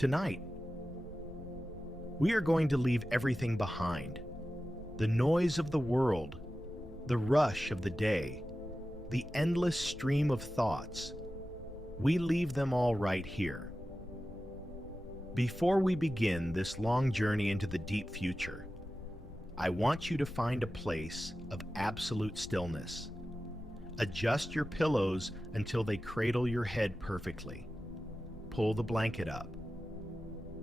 Tonight, we are going to leave everything behind. The noise of the world, the rush of the day, the endless stream of thoughts. We leave them all right here. Before we begin this long journey into the deep future, I want you to find a place of absolute stillness. Adjust your pillows until they cradle your head perfectly. Pull the blanket up,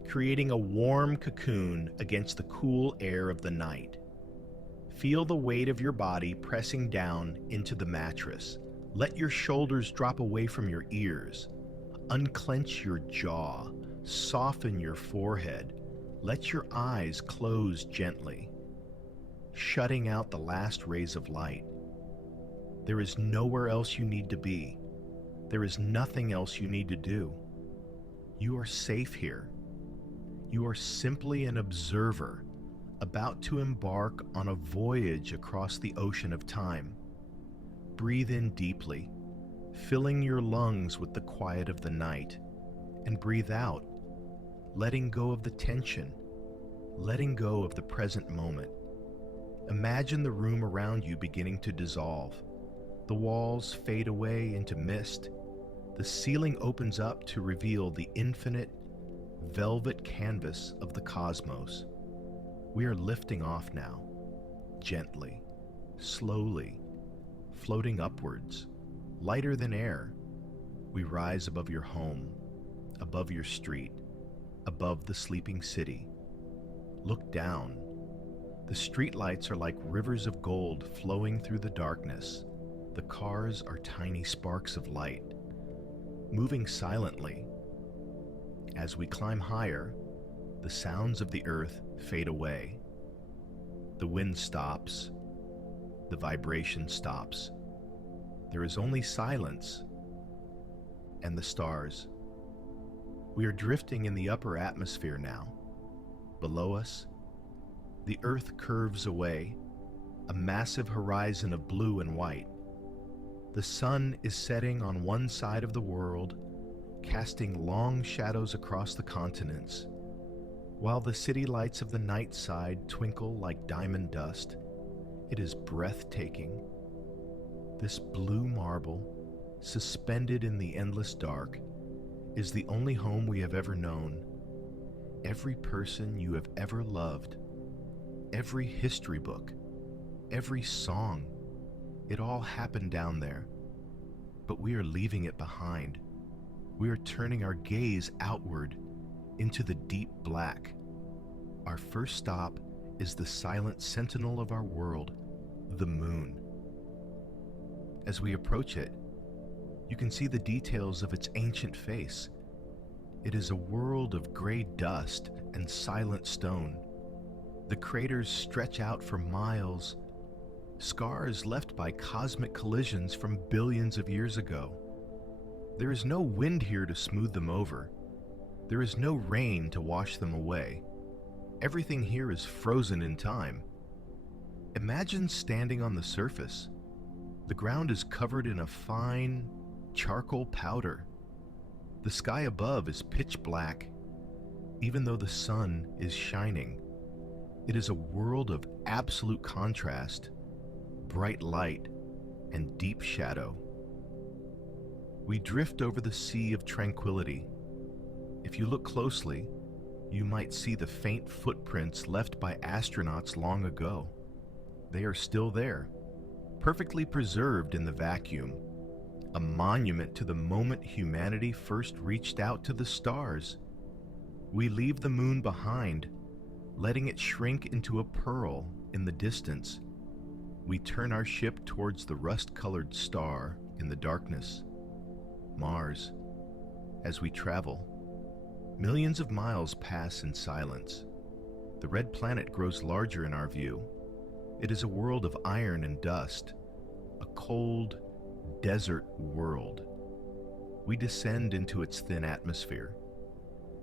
creating a warm cocoon against the cool air of the night. Feel the weight of your body pressing down into the mattress. Let your shoulders drop away from your ears. Unclench your jaw. Soften your forehead. Let your eyes close gently, shutting out the last rays of light. There is nowhere else you need to be. There is nothing else you need to do. You are safe here. You are simply an observer, about to embark on a voyage across the ocean of time. Breathe in deeply, filling your lungs with the quiet of the night, and breathe out, letting go of the tension, letting go of the present moment. Imagine the room around you beginning to dissolve. The walls fade away into mist. The ceiling opens up to reveal the infinite, velvet canvas of the cosmos. We are lifting off now, gently, slowly, floating upwards, lighter than air. We rise above your home, above your street, above the sleeping city. Look down. The streetlights are like rivers of gold flowing through the darkness. The cars are tiny sparks of light, moving silently. As we climb higher, the sounds of the earth fade away. The wind stops. The vibration stops. There is only silence and the stars. We are drifting in the upper atmosphere now. Below us, the earth curves away, a massive horizon of blue and white. The sun is setting on one side of the world, casting long shadows across the continents, while the city lights of the night side twinkle like diamond dust. It is breathtaking. This blue marble, suspended in the endless dark, is the only home we have ever known. Every person you have ever loved, every history book, every song, it all happened down there. But we are leaving it behind. We are turning our gaze outward into the deep black. Our first stop is the silent sentinel of our world, the moon. As we approach it, you can see the details of its ancient face. It is a world of gray dust and silent stone. The craters stretch out for miles, scars left by cosmic collisions from billions of years ago. There is no wind here to smooth them over. There is no rain to wash them away. Everything here is frozen in time. Imagine standing on the surface. The ground is covered in a fine charcoal powder. The sky above is pitch black, even though the sun is shining. It is a world of absolute contrast, bright light, and deep shadow. We drift over the sea of tranquility. If you look closely, you might see the faint footprints left by astronauts long ago. They are still there, perfectly preserved in the vacuum, a monument to the moment humanity first reached out to the stars. We leave the moon behind, letting it shrink into a pearl in the distance. We turn our ship towards the rust-colored star in the darkness, Mars. As we travel, millions of miles pass in silence. The red planet grows larger in our view. It is a world of iron and dust, a cold, desert world. We descend into its thin atmosphere.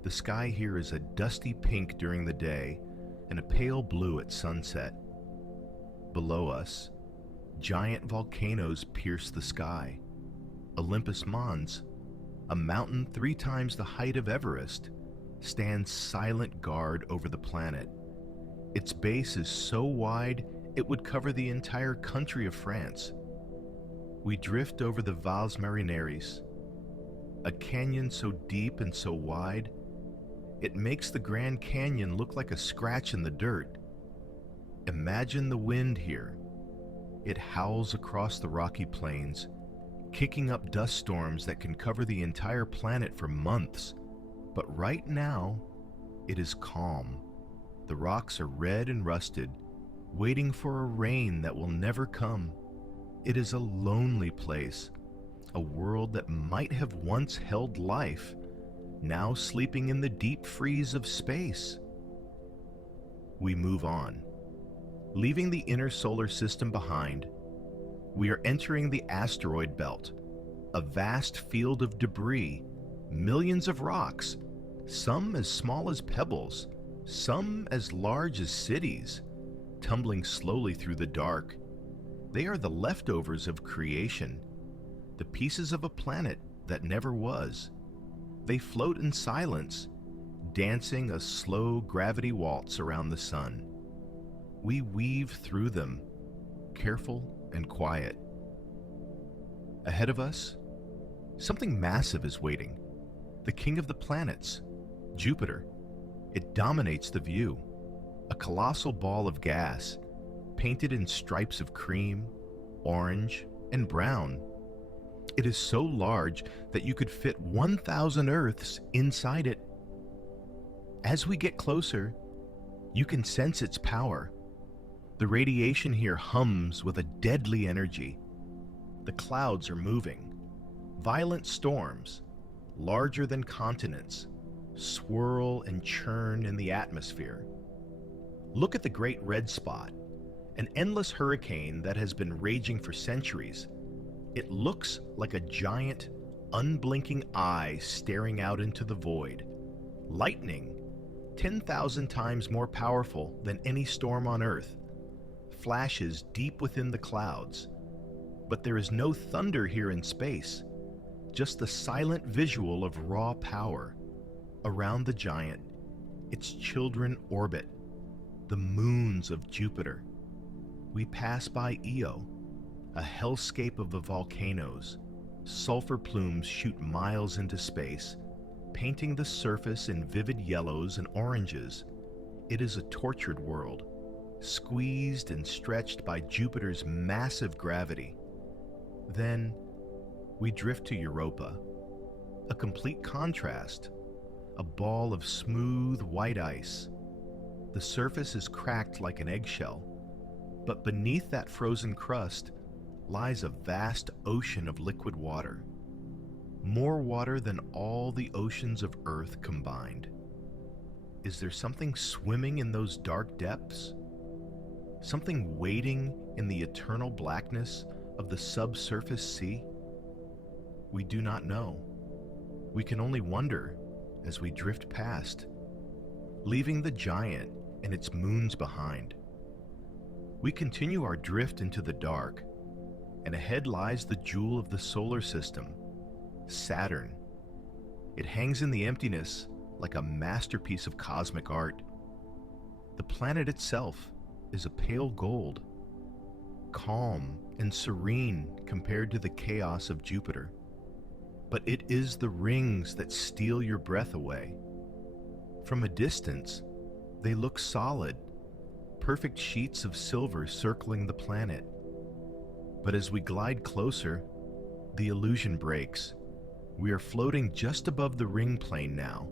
The sky here is a dusty pink during the day and a pale blue at sunset. Below us, giant volcanoes pierce the sky. Olympus Mons, a mountain 3 times the height of Everest, stands silent guard over the planet. Its base is so wide it would cover the entire country of France. We drift over the Valles Marineris, a canyon so deep and so wide, it makes the Grand Canyon look like a scratch in the dirt. Imagine the wind here. It howls across the rocky plains, kicking up dust storms that can cover the entire planet for months. But right now, it is calm. The rocks are red and rusted, waiting for a rain that will never come. It is a lonely place, a world that might have once held life, now sleeping in the deep freeze of space. We move on. Leaving the inner solar system behind, we are entering the asteroid belt, a vast field of debris, millions of rocks, some as small as pebbles, some as large as cities, tumbling slowly through the dark. They are the leftovers of creation, the pieces of a planet that never was. They float in silence, dancing a slow gravity waltz around the sun. We weave through them, careful and quiet. Ahead of us, something massive is waiting. The king of the planets, Jupiter. It dominates the view. A colossal ball of gas, painted in stripes of cream, orange, and brown. It is so large that you could fit 1,000 Earths inside it. As we get closer, you can sense its power. The radiation here hums with a deadly energy. The clouds are moving. Violent storms, larger than continents, swirl and churn in the atmosphere. Look at the Great Red Spot, an endless hurricane that has been raging for centuries. It looks like a giant, unblinking eye staring out into the void. Lightning, 10,000 times more powerful than any storm on Earth, flashes deep within the clouds. But there is no thunder here in space, just the silent visual of raw power. Around the giant, its children orbit, the moons of Jupiter. We pass by Io, a hellscape of the volcanoes. Sulfur plumes shoot miles into space, painting the surface in vivid yellows and oranges. It is a tortured world, squeezed and stretched by Jupiter's massive gravity. Then we drift to Europa, a complete contrast, a ball of smooth white ice. The surface is cracked like an eggshell, but beneath that frozen crust lies a vast ocean of liquid water, more water than all the oceans of Earth combined. Is there something swimming in those dark depths? Something waiting in the eternal blackness of the subsurface sea? We do not know. We can only wonder as we drift past, leaving the giant and its moons behind. We continue our drift into the dark, and ahead lies the jewel of the solar system, Saturn. It hangs in the emptiness like a masterpiece of cosmic art. The planet itself is a pale gold, calm and serene compared to the chaos of Jupiter. But it is the rings that steal your breath away. From a distance, they look solid, perfect sheets of silver circling the planet. But as we glide closer, the illusion breaks. We are floating just above the ring plane now.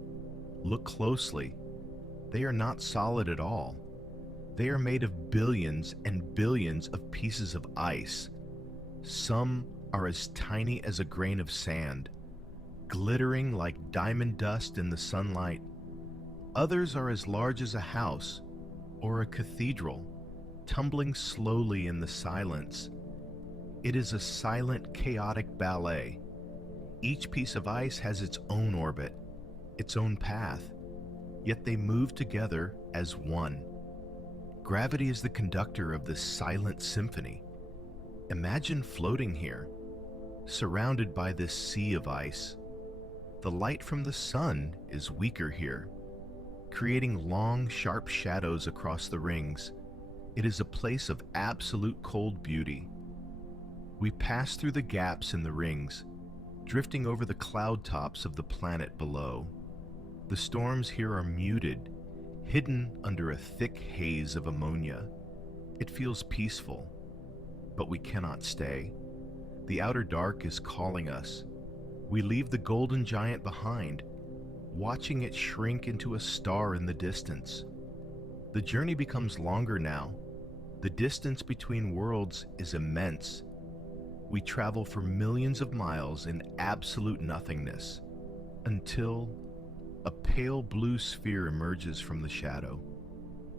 Look closely. They are not solid at all. They are made of billions and billions of pieces of ice. Some are as tiny as a grain of sand, glittering like diamond dust in the sunlight. Others are as large as a house or a cathedral, tumbling slowly in the silence. It is a silent, chaotic ballet. Each piece of ice has its own orbit, its own path, yet they move together as one. Gravity is the conductor of this silent symphony. Imagine floating here, surrounded by this sea of ice. The light from the sun is weaker here, creating long, sharp shadows across the rings. It is a place of absolute cold beauty. We pass through the gaps in the rings, drifting over the cloud tops of the planet below. The storms here are muted, hidden under a thick haze of ammonia. It feels peaceful, but we cannot stay. The outer dark is calling us. We leave the golden giant behind, watching it shrink into a star in the distance. The journey becomes longer now. The distance between worlds is immense. We travel for millions of miles in absolute nothingness, until a pale blue sphere emerges from the shadow.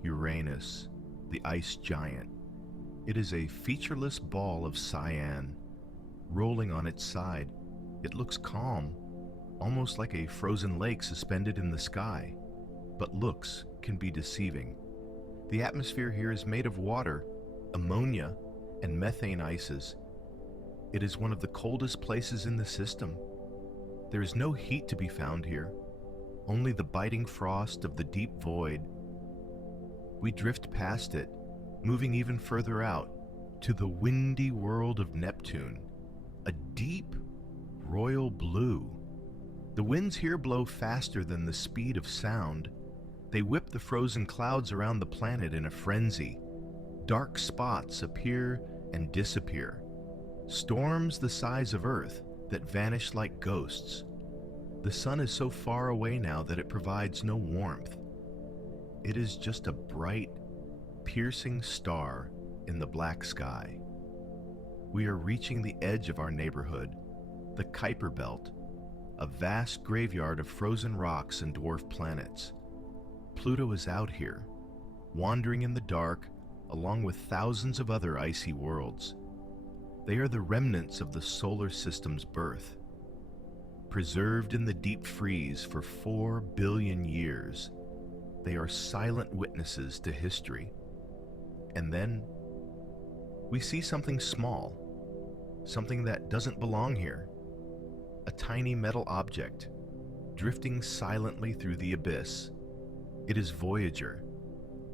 Uranus, the ice giant. It is a featureless ball of cyan, rolling on its side. It looks calm, almost like a frozen lake suspended in the sky. But looks can be deceiving. The atmosphere here is made of water, ammonia, and methane ices. It is one of the coldest places in the system. There is no heat to be found here, only the biting frost of the deep void. We drift past it, moving even further out, to the windy world of Neptune, a deep royal blue. The winds here blow faster than the speed of sound. They whip the frozen clouds around the planet in a frenzy. Dark spots appear and disappear. Storms the size of Earth that vanish like ghosts. The sun is so far away now that it provides no warmth. It is just a bright, piercing star in the black sky. We are reaching the edge of our neighborhood, the Kuiper Belt, a vast graveyard of frozen rocks and dwarf planets. Pluto is out here, wandering in the dark along with thousands of other icy worlds. They are the remnants of the solar system's birth. Preserved in the deep freeze for 4 billion years, they are silent witnesses to history. And then we see something small, something that doesn't belong here. A tiny metal object, drifting silently through the abyss. It is Voyager,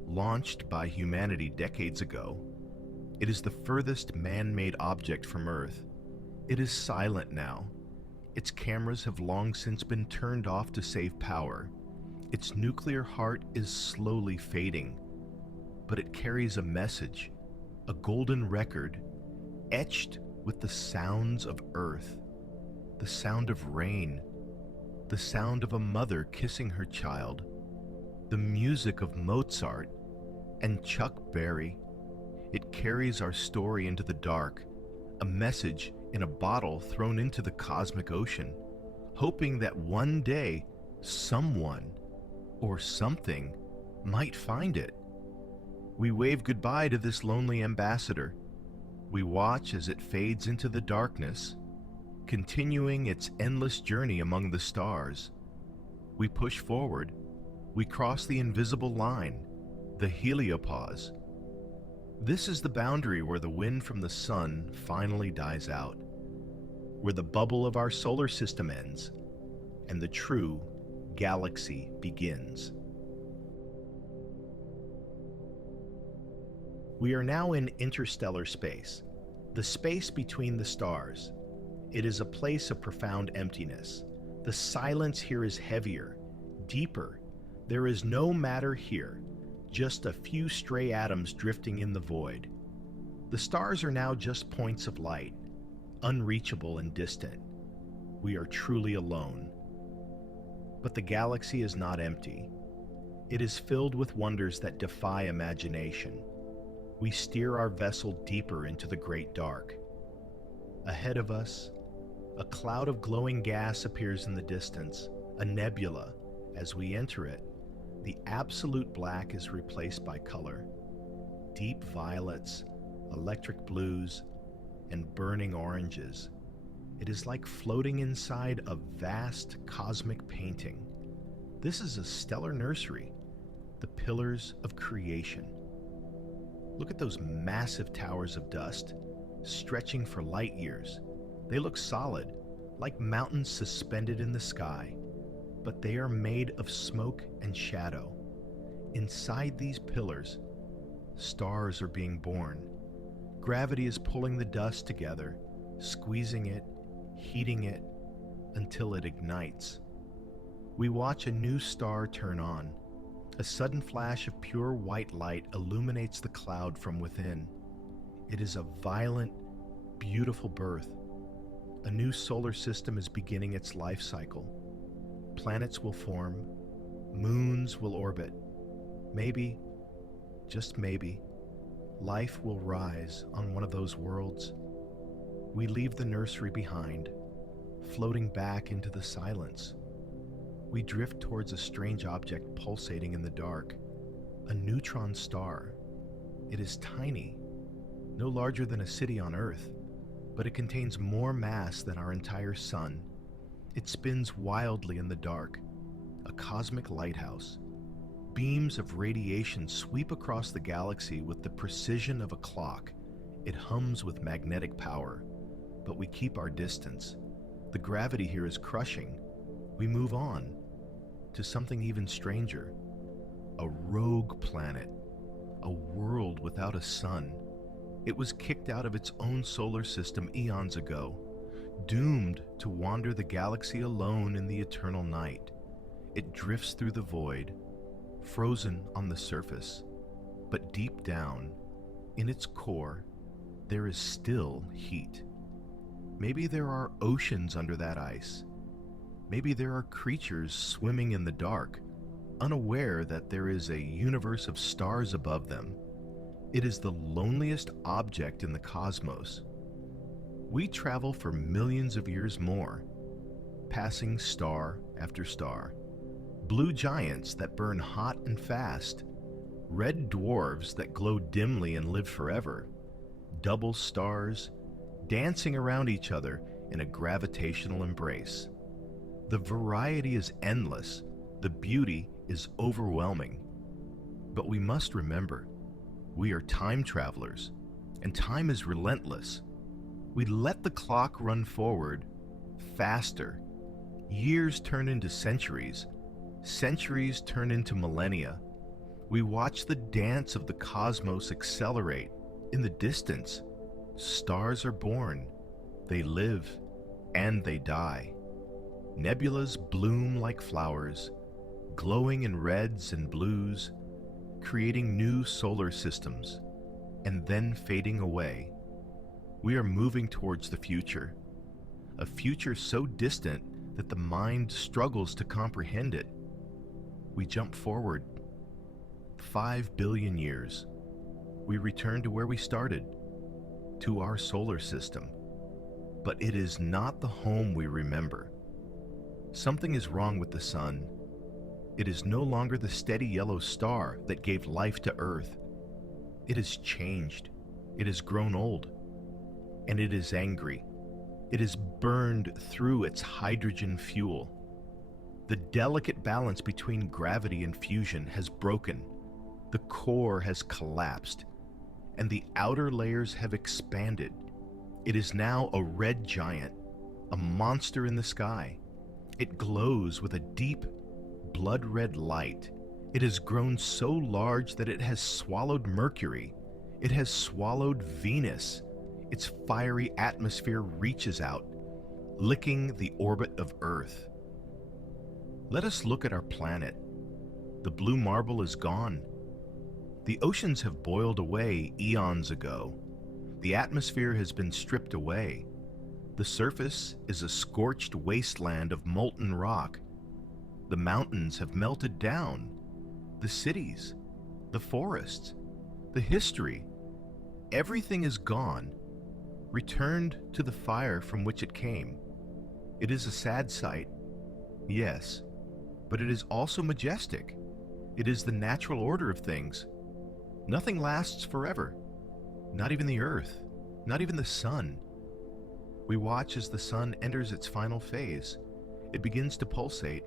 launched by humanity decades ago. It is the furthest man-made object from Earth. It is silent now. Its cameras have long since been turned off to save power. Its nuclear heart is slowly fading, but it carries a message, a golden record, etched with the sounds of Earth, the sound of rain, the sound of a mother kissing her child, the music of Mozart and Chuck Berry. It carries our story into the dark, a message in a bottle thrown into the cosmic ocean, hoping that one day someone or something might find it. We wave goodbye to this lonely ambassador. We watch as it fades into the darkness, continuing its endless journey among the stars. We push forward. We cross the invisible line, the heliopause. This is the boundary where the wind from the sun finally dies out, where the bubble of our solar system ends, and the true galaxy begins. We are now in interstellar space, the space between the stars. It is a place of profound emptiness. The silence here is heavier, deeper. There is no matter here, just a few stray atoms drifting in the void. The stars are now just points of light, unreachable and distant. We are truly alone. But the galaxy is not empty. It is filled with wonders that defy imagination. We steer our vessel deeper into the great dark. Ahead of us, a cloud of glowing gas appears in the distance, a nebula. As we enter it, the absolute black is replaced by color. Deep violets, electric blues, and burning oranges. It is like floating inside a vast cosmic painting. This is a stellar nursery, the pillars of creation. Look at those massive towers of dust, stretching for light years. They look solid, like mountains suspended in the sky. but they are made of smoke and shadow. Inside these pillars, stars are being born. Gravity is pulling the dust together, squeezing it, heating it, until it ignites. We watch a new star turn on. A sudden flash of pure white light illuminates the cloud from within. It is a violent, beautiful birth. A new solar system is beginning its life cycle. Planets will form, moons will orbit. Maybe, just maybe, life will rise on one of those worlds. We leave the nursery behind, floating back into the silence. We drift towards a strange object pulsating in the dark, a neutron star. It is tiny, no larger than a city on Earth, but it contains more mass than our entire sun. It spins wildly in the dark, a cosmic lighthouse. Beams of radiation sweep across the galaxy with the precision of a clock. It hums with magnetic power, but we keep our distance. The gravity here is crushing. We move on to something even stranger. A rogue planet, a world without a sun. It was kicked out of its own solar system eons ago, doomed to wander the galaxy alone in the eternal night. It drifts through the void, frozen on the surface, but deep down, in its core, there is still heat. Maybe there are oceans under that ice. Maybe there are creatures swimming in the dark, unaware that there is a universe of stars above them. It is the loneliest object in the cosmos. We travel for millions of years more, passing star after star. Blue giants that burn hot and fast, red dwarfs that glow dimly and live forever, double stars dancing around each other in a gravitational embrace. The variety is endless, the beauty is overwhelming. But we must remember, we are time travelers, and time is relentless. We let the clock run forward, faster. Years turn into centuries. Centuries turn into millennia. We watch the dance of the cosmos accelerate. In the distance, stars are born. They live and they die. Nebulas bloom like flowers, glowing in reds and blues, creating new solar systems, and then fading away. We are moving towards the future, a future so distant that the mind struggles to comprehend it. We jump forward 5 billion years. We return to where we started, to our solar system. But it is not the home we remember. Something is wrong with the sun. It is no longer the steady yellow star that gave life to Earth. It has changed. It has grown old. And it is angry. It is burned through its hydrogen fuel. The delicate balance between gravity and fusion has broken. The core has collapsed, and the outer layers have expanded. It is now a red giant, a monster in the sky. It glows with a deep, blood-red light. It has grown so large that it has swallowed Mercury. It has swallowed Venus. Its fiery atmosphere reaches out, licking the orbit of Earth. Let us look at our planet. The blue marble is gone. The oceans have boiled away eons ago. The atmosphere has been stripped away. The surface is a scorched wasteland of molten rock. The mountains have melted down. The cities, the forests, the history, everything is gone, returned to the fire from which it came. It is a sad sight, yes, but it is also majestic. It is the natural order of things. Nothing lasts forever, not even the earth, not even the sun. We watch as the sun enters its final phase. It begins to pulsate,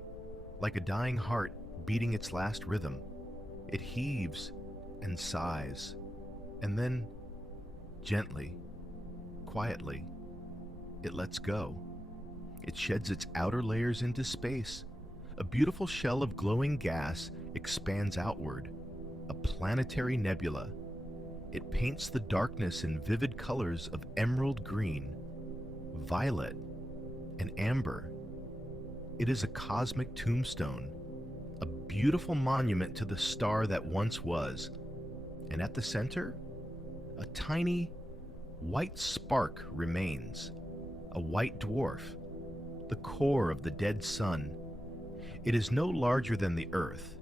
like a dying heart beating its last rhythm. It heaves and sighs, and then, gently, quietly, it lets go. It sheds its outer layers into space. A beautiful shell of glowing gas expands outward, a planetary nebula. It paints the darkness in vivid colors of emerald green, violet, and amber. It is a cosmic tombstone, a beautiful monument to the star that once was. And at the center, a tiny white spark remains, a white dwarf, the core of the dead sun. It is no larger than the Earth,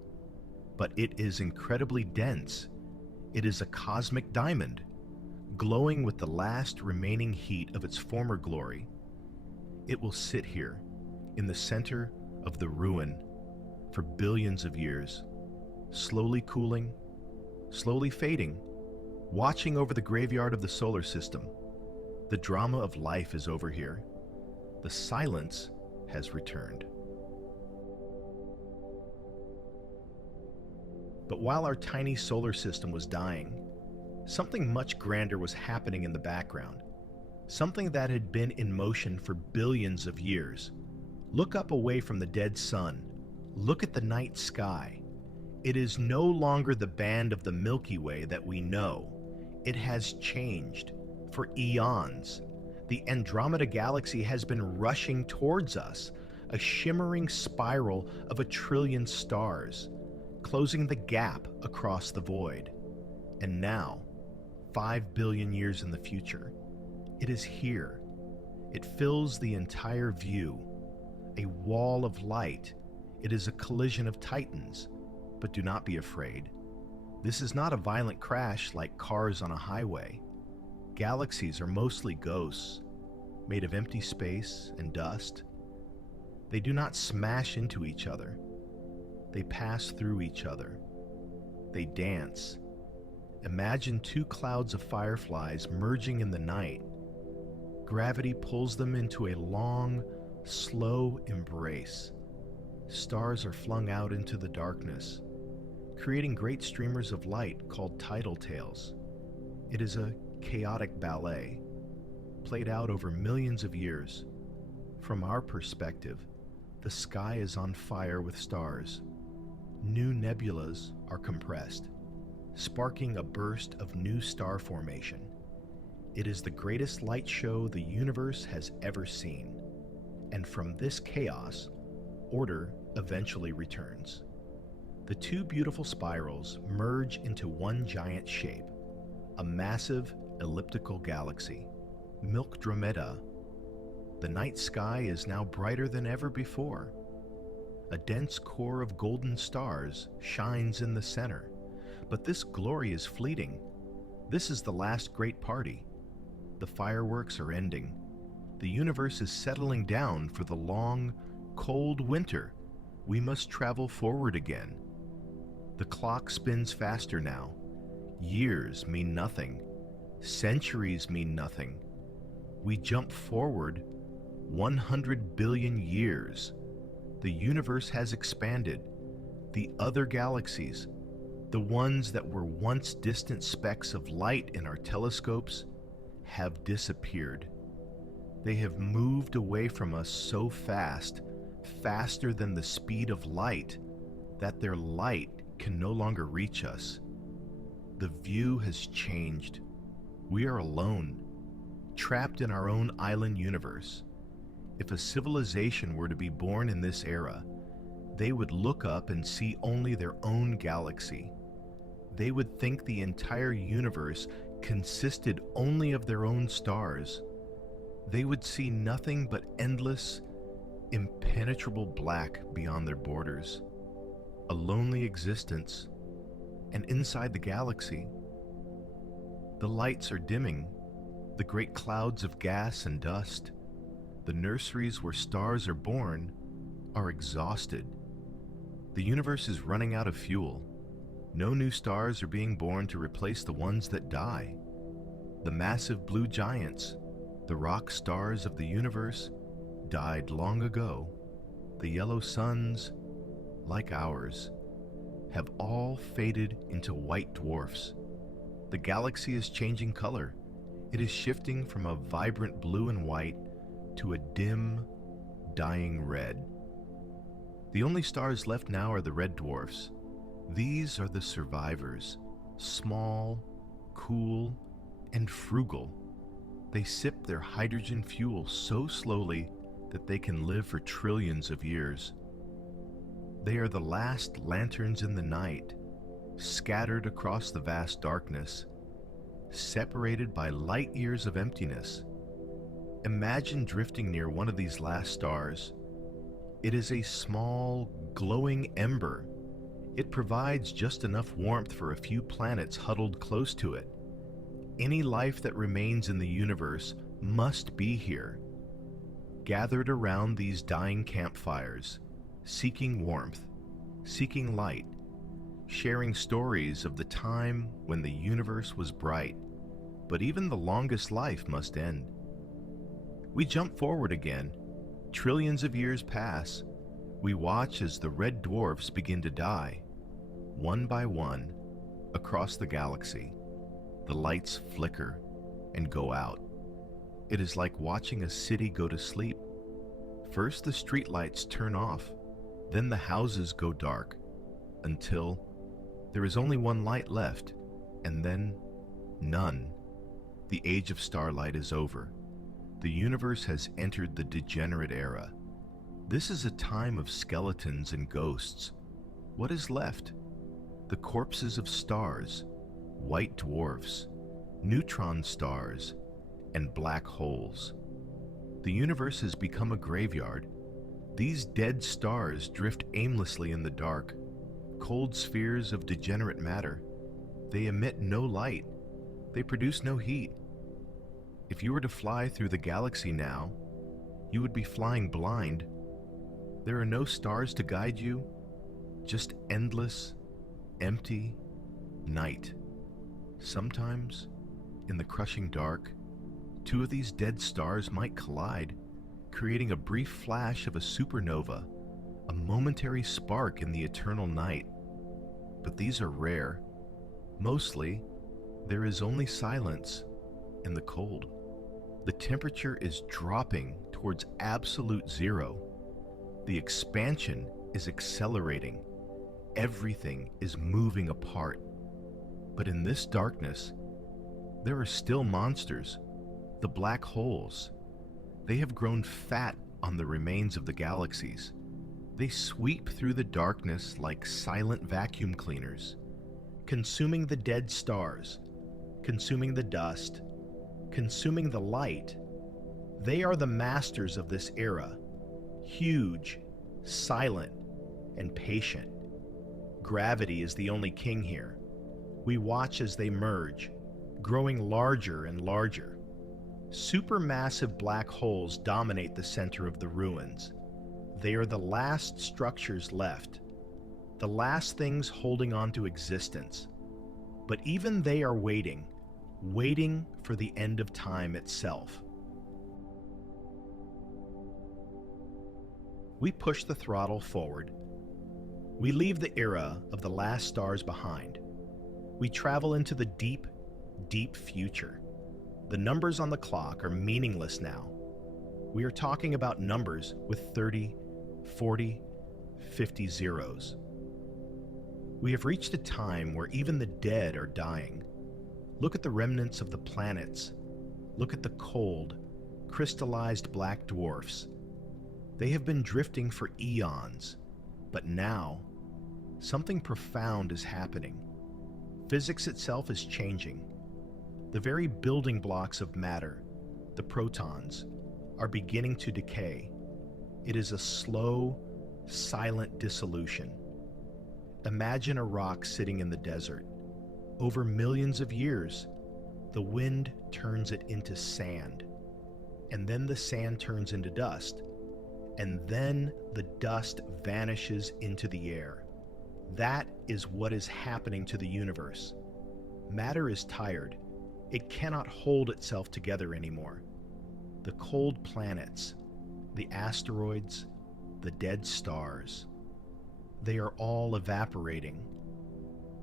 but it is incredibly dense. It is a cosmic diamond, glowing with the last remaining heat of its former glory. It will sit here, in the center of the ruin, for billions of years, slowly cooling, slowly fading, watching over the graveyard of the solar system. The drama of life is over here. The silence has returned. But while our tiny solar system was dying, something much grander was happening in the background, something that had been in motion for billions of years. Look up away from the dead sun. Look at the night sky. It is no longer the band of the Milky Way that we know. It has changed for eons. The Andromeda galaxy has been rushing towards us, a shimmering spiral of 1 trillion stars, closing the gap across the void. And now, 5 billion years in the future, it is here. It fills the entire view, a wall of light. It is a collision of titans, but do not be afraid. This is not a violent crash like cars on a highway. Galaxies are mostly ghosts, made of empty space and dust. They do not smash into each other. They pass through each other. They dance. Imagine 2 clouds of fireflies merging in the night. Gravity pulls them into a long, slow embrace. Stars are flung out into the darkness, creating great streamers of light called tidal tails. It is a chaotic ballet, played out over millions of years. From our perspective, the sky is on fire with stars. New nebulas are compressed, sparking a burst of new star formation. It is the greatest light show the universe has ever seen. And from this chaos, order eventually returns. The 2 beautiful spirals merge into one giant shape, a massive elliptical galaxy, Milkdromeda. The night sky is now brighter than ever before. A dense core of golden stars shines in the center, but this glory is fleeting. This is the last great party. The fireworks are ending. The universe is settling down for the long, cold winter. We must travel forward again. The clock spins faster now. Years mean nothing. Centuries mean nothing. We jump forward 100 billion years. The universe has expanded. The other galaxies, the ones that were once distant specks of light in our telescopes, have disappeared. They have moved away from us so fast, faster than the speed of light, that their light can no longer reach us. The view has changed. We are alone, trapped in our own island universe. If a civilization were to be born in this era, they would look up and see only their own galaxy. They would think the entire universe consisted only of their own stars. They would see nothing but endless, impenetrable black beyond their borders. A lonely existence. And inside the galaxy, the lights are dimming, the great clouds of gas and dust. The nurseries where stars are born are exhausted. The universe is running out of fuel. No new stars are being born to replace the ones that die. The massive blue giants, the rock stars of the universe, died long ago. The yellow suns, like ours, have all faded into white dwarfs. The galaxy is changing color. It is shifting from a vibrant blue and white to a dim, dying red. The only stars left now are the red dwarfs. These are the survivors, small, cool, and frugal. They sip their hydrogen fuel so slowly that they can live for trillions of years. They are the last lanterns in the night, scattered across the vast darkness, separated by light years of emptiness. Imagine drifting near one of these last stars. It is a small, glowing ember. It provides just enough warmth for a few planets huddled close to it. Any life that remains in the universe must be here, gathered around these dying campfires, seeking warmth, seeking light, sharing stories of the time when the universe was bright. But even the longest life must end. We jump forward again. Trillions of years pass. We watch as the red dwarfs begin to die, one by one, across the galaxy. The lights flicker and go out. It is like watching a city go to sleep. First the streetlights turn off, then the houses go dark, until there is only one light left, and then none. The age of starlight is over. The universe has entered the Degenerate era. This is a time of skeletons and ghosts. What is left? The corpses of stars, white dwarfs, neutron stars, and black holes. The universe has become a graveyard. These dead stars drift aimlessly in the dark, cold spheres of degenerate matter. They emit no light. They produce no heat. If you were to fly through the galaxy now, you would be flying blind. There are no stars to guide you, just endless, empty night. Sometimes, in the crushing dark, two of these dead stars might collide, creating a brief flash of a supernova, a momentary spark in the eternal night. But these are rare. Mostly, there is only silence and the cold. The temperature is dropping towards absolute zero. The expansion is accelerating. Everything is moving apart. But in this darkness, there are still monsters, the black holes. They have grown fat on the remains of the galaxies. They sweep through the darkness like silent vacuum cleaners, consuming the dead stars, consuming the dust, consuming the light. They are the masters of this era, huge, silent, and patient. Gravity is the only king here. We watch as they merge, growing larger and larger. Supermassive black holes dominate the center of the ruins. They are the last structures left, the last things holding on to existence. But even they are waiting for the end of time itself. We push the throttle forward. We leave the era of the last stars behind. We travel into the deep, deep future. The numbers on the clock are meaningless now. We are talking about numbers with 30, 40, 50 zeros. We have reached a time where even the dead are dying. Look at the remnants of the planets. Look at the cold, crystallized black dwarfs. They have been drifting for eons, but now, something profound is happening. Physics itself is changing. The very building blocks of matter, the protons, are beginning to decay. It is a slow, silent dissolution. Imagine a rock sitting in the desert. Over millions of years, the wind turns it into sand, and then the sand turns into dust, and then the dust vanishes into the air. That is what is happening to the universe. Matter is tired. It cannot hold itself together anymore. The cold planets, the asteroids, the dead stars, they are all evaporating.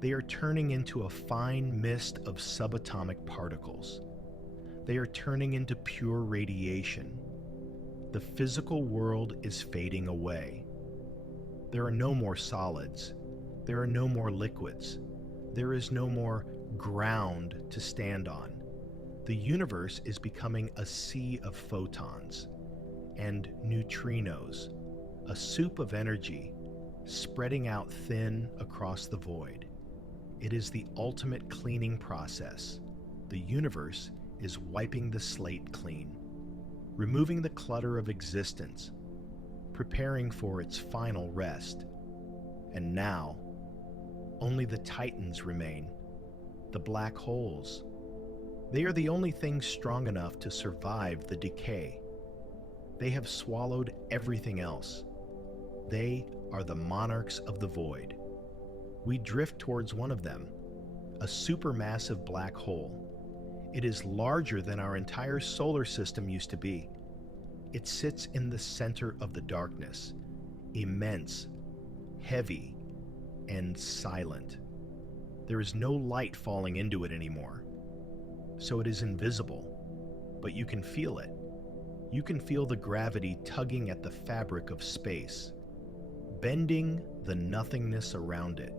They are turning into a fine mist of subatomic particles. They are turning into pure radiation. The physical world is fading away. There are no more solids. There are no more liquids. There is no more ground to stand on. The universe is becoming a sea of photons and neutrinos, a soup of energy spreading out thin across the void. It is the ultimate cleaning process. The universe is wiping the slate clean, removing the clutter of existence, preparing for its final rest. And now, only the titans remain, the black holes. They are the only things strong enough to survive the decay. They have swallowed everything else. They are the monarchs of the void. We drift towards one of them, a supermassive black hole. It is larger than our entire solar system used to be. It sits in the center of the darkness, immense, heavy, and silent. There is no light falling into it anymore, so it is invisible, but you can feel it. You can feel the gravity tugging at the fabric of space, bending the nothingness around it.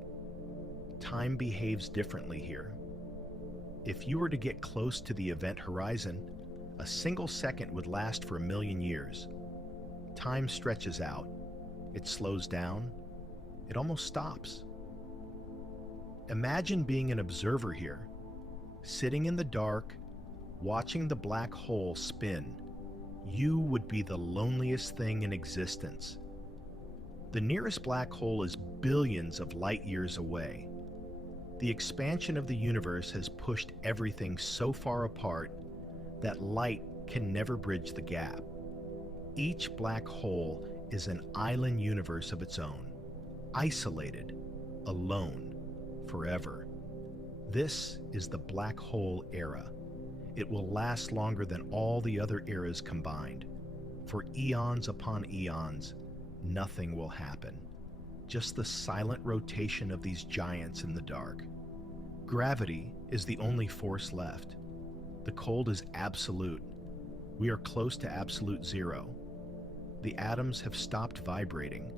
Time behaves differently here. If you were to get close to the event horizon, a single second would last for 1,000,000 years. Time stretches out. It slows down. It almost stops. Imagine being an observer here, sitting in the dark, watching the black hole spin. You would be the loneliest thing in existence. The nearest black hole is billions of light years away. The expansion of the universe has pushed everything so far apart that light can never bridge the gap. Each black hole is an island universe of its own, isolated, alone, forever. This is the black hole era. It will last longer than all the other eras combined. For eons upon eons, nothing will happen. Just the silent rotation of these giants in the dark. Gravity is the only force left. The cold is absolute. We are close to absolute zero. The atoms have stopped vibrating.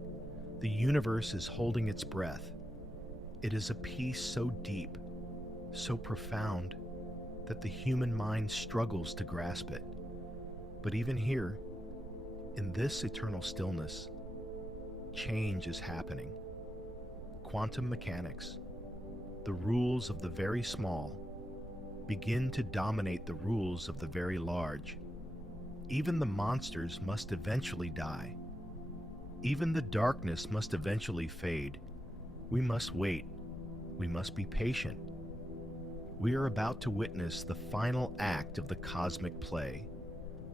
The universe is holding its breath. It is a peace so deep, so profound, that the human mind struggles to grasp it. But even here, in this eternal stillness, change is happening. Quantum mechanics, the rules of the very small, begin to dominate the rules of the very large. Even the monsters must eventually die. Even the darkness must eventually fade. We must wait. We must be patient. We are about to witness the final act of the cosmic play,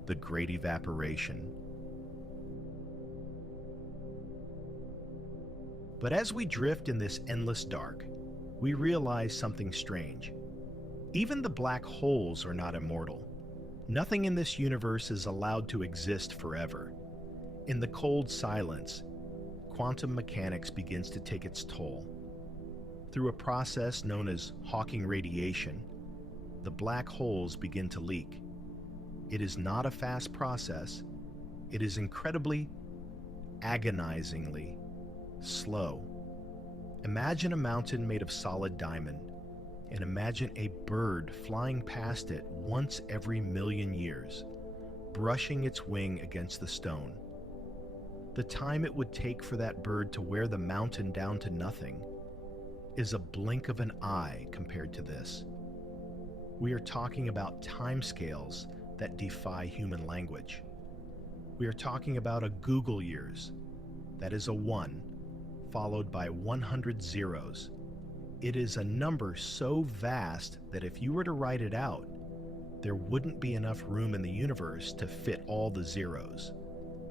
the Great Evaporation. But as we drift in this endless dark, we realize something strange. Even the black holes are not immortal. Nothing in this universe is allowed to exist forever. In the cold silence, quantum mechanics begins to take its toll. Through a process known as Hawking radiation, the black holes begin to leak. It is not a fast process. It is incredibly, agonizingly slow. Imagine a mountain made of solid diamond, and imagine a bird flying past it once every 1,000,000 years, brushing its wing against the stone. The time it would take for that bird to wear the mountain down to nothing is a blink of an eye compared to this. We are talking about timescales that defy human language. We are talking about a Google years, that is a 1, followed by 100 zeros. It is a number so vast that if you were to write it out, there wouldn't be enough room in the universe to fit all the zeros.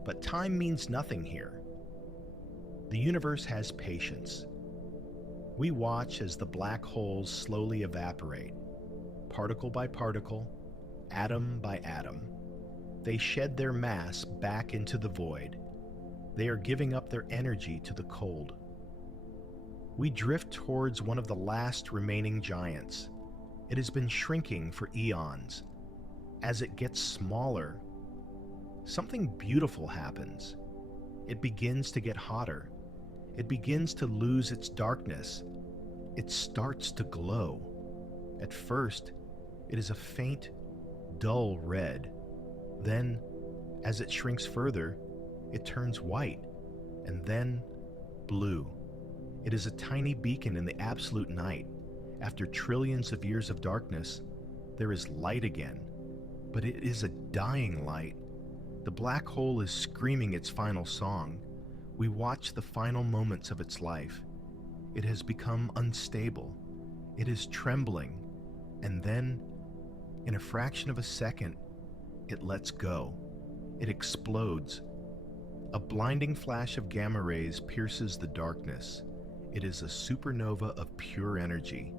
But time means nothing here. The universe has patience. We watch as the black holes slowly evaporate, particle by particle, atom by atom. They shed their mass back into the void. They are giving up their energy to the cold. We drift towards one of the last remaining giants. It has been shrinking for eons. As it gets smaller, something beautiful happens. It begins to get hotter. It begins to lose its darkness. It starts to glow. At first, it is a faint, dull red. Then, as it shrinks further, it turns white, and then blue. It is a tiny beacon in the absolute night. After trillions of years of darkness, there is light again, but it is a dying light. The black hole is screaming its final song. We watch the final moments of its life. It has become unstable. It is trembling, and then, in a fraction of a second, it lets go. It explodes. A blinding flash of gamma rays pierces the darkness. It is a supernova of pure energy.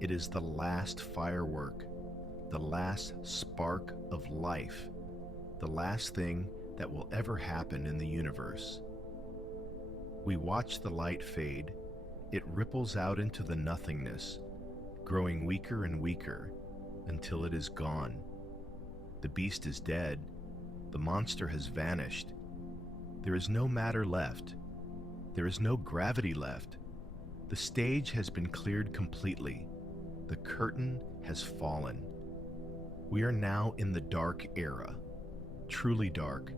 It is the last firework, the last spark of life, the last thing that will ever happen in the universe. We watch the light fade. It ripples out into the nothingness, growing weaker and weaker until it is gone. The beast is dead. The monster has vanished. There is no matter left. There is no gravity left. The stage has been cleared completely. The curtain has fallen. We are now in the dark era, truly dark.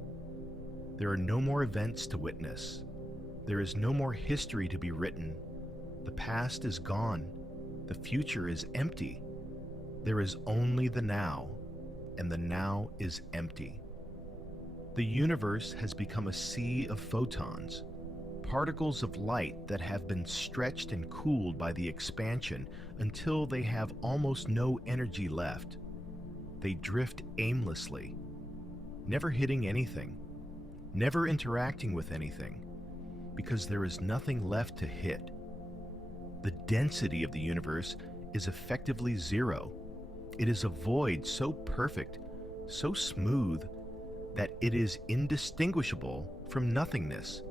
There are no more events to witness. There is no more history to be written. The past is gone. The future is empty. There is only the now, and the now is empty. The universe has become a sea of photons, particles of light that have been stretched and cooled by the expansion until they have almost no energy left. They drift aimlessly, never hitting anything, never interacting with anything, because there is nothing left to hit. The density of the universe is effectively zero. It is a void so perfect, so smooth, that it is indistinguishable from nothingness.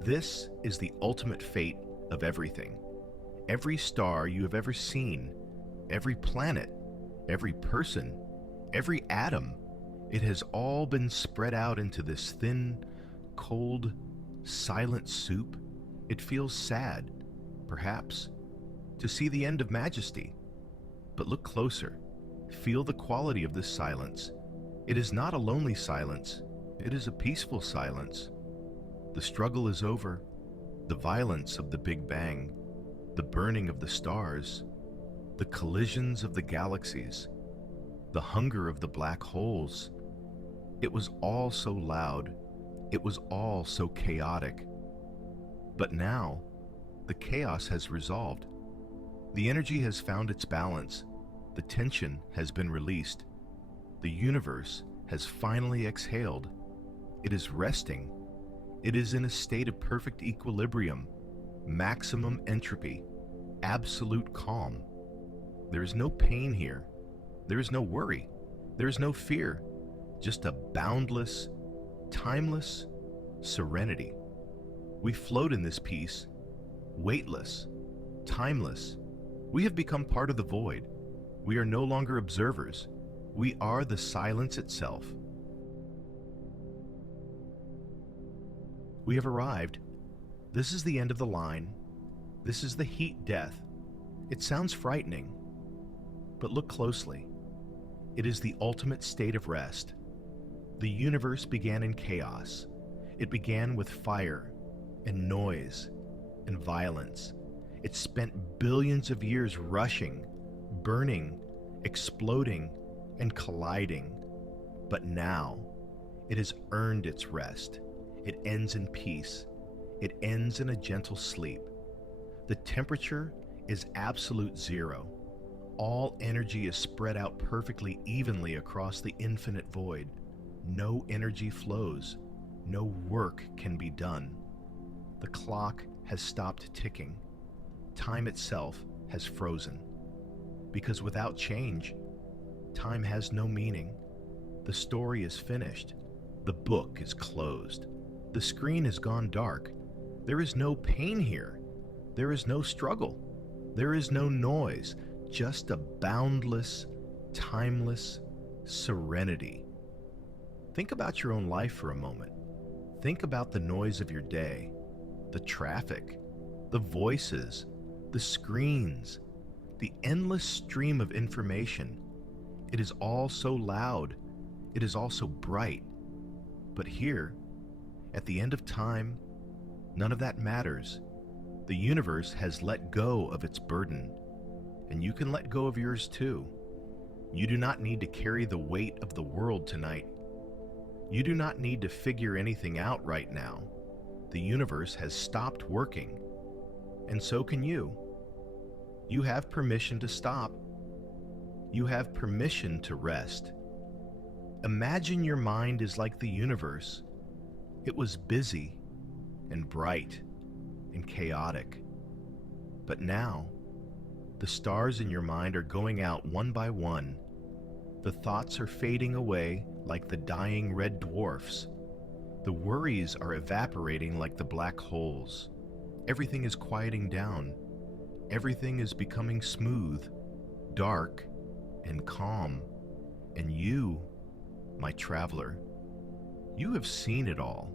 This is the ultimate fate of everything. Every star you have ever seen, every planet, every person, every atom, it has all been spread out into this thin, cold, silent soup. It feels sad, perhaps, to see the end of majesty. But look closer. Feel the quality of this silence. It is not a lonely silence. It is a peaceful silence. The struggle is over. The violence of the Big Bang, the burning of the stars, the collisions of the galaxies, the hunger of the black holes. It was all so loud. It was all so chaotic. But now, the chaos has resolved. The energy has found its balance. The tension has been released. The universe has finally exhaled. It is resting. It is in a state of perfect equilibrium, maximum entropy, absolute calm. There is no pain here. There is no worry. There is no fear. Just a boundless, timeless serenity. We float in this peace, weightless, timeless. We have become part of the void. We are no longer observers. We are the silence itself. We have arrived. This is the end of the line. This is the heat death. It sounds frightening, but look closely. It is the ultimate state of rest. The universe began in chaos. It began with fire and noise and violence. It spent billions of years rushing, burning, exploding, and colliding. But now, it has earned its rest. It ends in peace. It ends in a gentle sleep. The temperature is absolute zero. All energy is spread out perfectly evenly across the infinite void. No energy flows. No work can be done. The clock has stopped ticking. Time itself has frozen. Because without change, time has no meaning. The story is finished. The book is closed. The screen has gone dark. There is no pain here. There is no struggle. There is no noise. Just a boundless, timeless serenity. Think about your own life for a moment. Think about the noise of your day. the traffic, the voices, the screens, the endless stream of information. It is all so loud. It is all so bright. But here, at the end of time, none of that matters. The universe has let go of its burden, and you can let go of yours too. You do not need to carry the weight of the world tonight. You do not need to figure anything out right now. The universe has stopped working, and so can you. You have permission to stop. You have permission to rest. Imagine your mind is like the universe. It was busy and bright and chaotic. But now, the stars in your mind are going out one by one. The thoughts are fading away like the dying red dwarfs. The worries are evaporating like the black holes. Everything is quieting down. Everything is becoming smooth, dark, and calm. And you, my traveler, you have seen it all.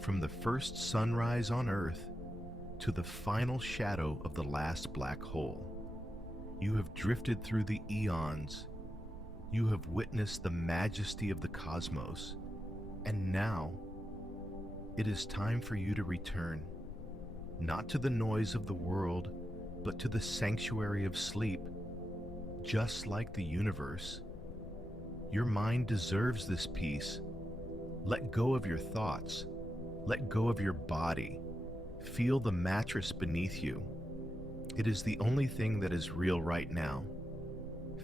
From the first sunrise on Earth to the final shadow of the last black hole. You have drifted through the eons. You have witnessed the majesty of the cosmos. And now, it is time for you to return, not to the noise of the world, but to the sanctuary of sleep, just like the universe. Your mind deserves this peace. Let go of your thoughts. Let go of your body. Feel the mattress beneath you. It is the only thing that is real right now.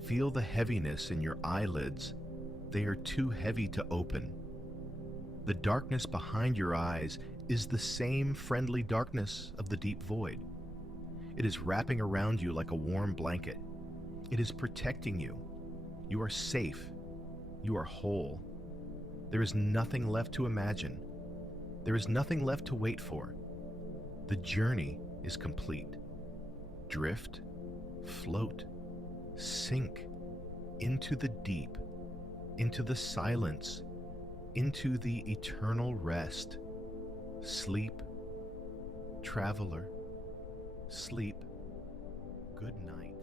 Feel the heaviness in your eyelids. They are too heavy to open. The darkness behind your eyes is the same friendly darkness of the deep void. It is wrapping around you like a warm blanket. It is protecting you. You are safe. You are whole. There is nothing left to imagine. There is nothing left to wait for. The journey is complete. Drift, float, sink into the deep, into the silence, into the eternal rest. Sleep, traveler, sleep. Good night.